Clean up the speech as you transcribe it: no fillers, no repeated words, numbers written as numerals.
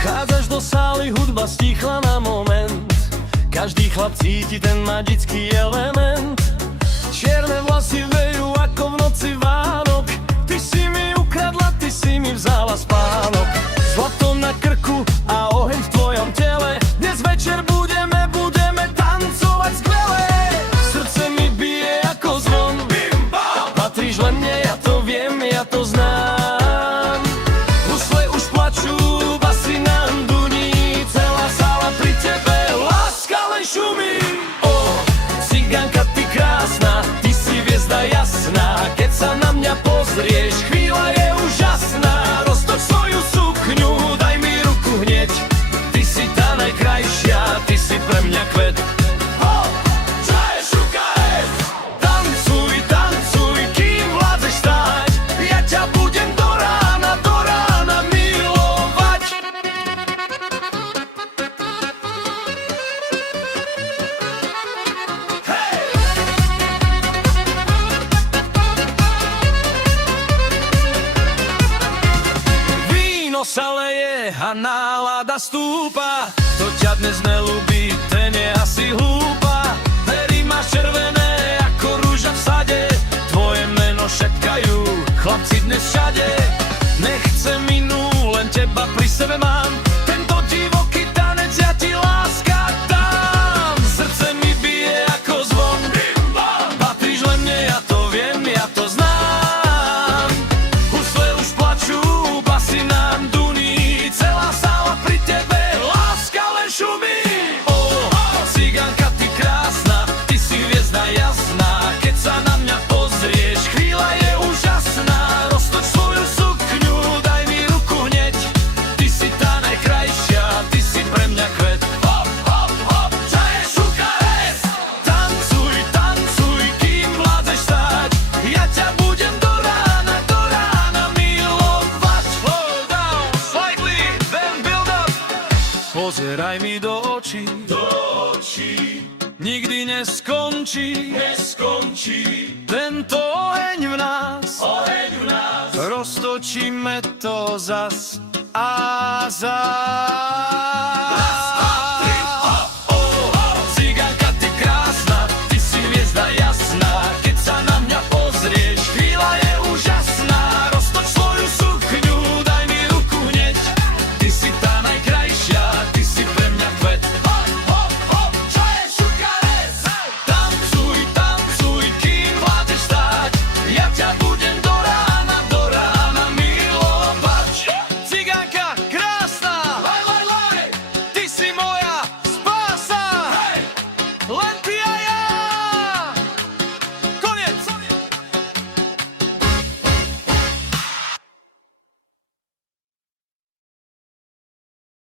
Vchádzaš do sály, hudba stichla na moment. Každý chlap cíti ten magický element. Čierne vlasy vejú ako v noci Vánok. Ty si mi ukradla, ty si mi vzala spánok. Zlato na krku a oheň v tvojom tele. Dnes večer budeme tancovať skvelé. Srdce mi bije ako zvon. Patríš len mne, ja to viem, ja to znám. Husle už plačú, basy nám duní. Celá sála pri tebe, láska len šumí. Ó, cigánka, ty krásna, ty si hviezda jasná. Keď sa na mňa pozrieš, chvíľa je úžasná. Roztoč svoju sukňu, daj mi ruku hneď. Ty si tá najkrajšia, ty si pre mňa kvet. Sa leje a nálada stúpa. Kto ťa dnes nelúbi, ten je asi hlúpa. Pery máš červené ako rúža v sade. Tvoje meno šepkajú chlapci dnes všade. Nechcem inú, len teba pri sebe mám. Tento divoký tanec ja ti láska dám. Srdce mi bije ako zvon. Patríš len mne, ja to viem, ja to znám. Husle už plačú, basy nám celá sála pri tebe, láska len šumí. Ó, cigánka, ty krásna, ty si hviezda jasná. Keď sa na mňa pozrieš, chvíľa je úžasná. Roztoč svoju sukňu, daj mi ruku hneď. Ty si tá najkrajšia, ty si pre mňa kvet. Hop, hop, hop, čaje, šukarec. Tancuj, tancuj, kým vládzeš stáť. Ja ťa budem do rána milovať. Slow down, slightly. Pozeraj mi do očí, nikdy neskončí, tento oheň v nás, roztočíme to zas a zas.